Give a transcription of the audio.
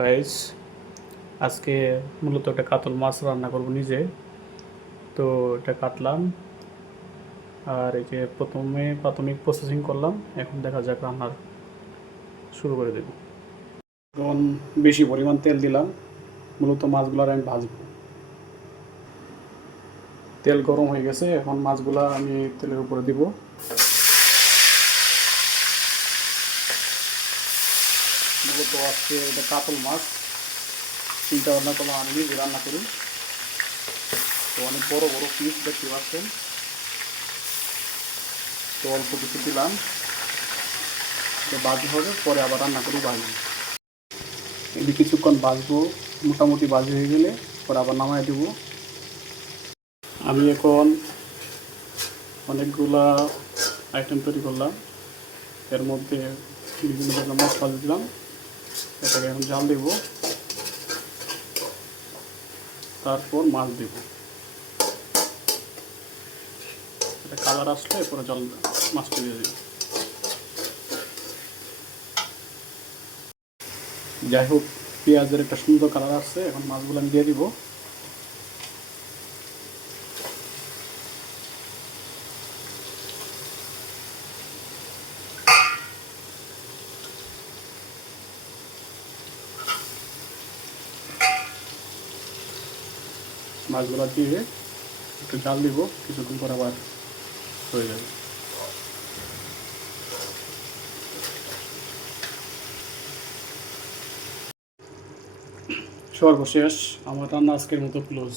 Guys, আজকে মূলত একটা কাতল মাছ রান্না করব নিজে। তো এটা কাটলাম, আর এই যে প্রথমে প্রাথমিক প্রসেসিং করলাম। এখন দেখা যাক রান্নার শুরু করে দেব। এখন বেশি পরিমাণ তেল দিলাম, মূলত মাছগুলো আমি ভাজবো। তেল গরম হয়ে গেছে, এখন মাছগুলো আমি তেলের উপরে দিব। মূলত আজকে এটা কাতল মাছ, চিন্তা ভাবনা করলাম আমি নিজে রান্না করি। তো অনেক বড় বড় পিস দেখতে পাচ্ছেন। তো অল্প কিছু দিলাম, ভাজি হবে, পরে আবার রান্না করে ভাজবো। এটি কিছুক্ষণ ভাজবো, মোটামুটি ভাজি হয়ে গেলে পরে আবার নামাই দেব। আমি এখন অনেকগুলা আইটেম তৈরি করলাম। এর মধ্যে বিভিন্ন ধরনের মশলা দিলাম, এটাকে এখন জাল দেব, তারপর মাছ দেব। এটা কালার আসলে পরে জল মাছটা দিয়ে দেব। যাই হোক, পেঁয়াজের একটা সুন্দর কালার আসছে, এখন মাছগুলো আমি দিয়ে দিব। মাছগুলো দিয়ে একটু জাল দিব, কিছুক্ষণ পর আবার হয়ে যাবে। সর্বশেষ আমার রান্না আজকের মতো ক্লোজ।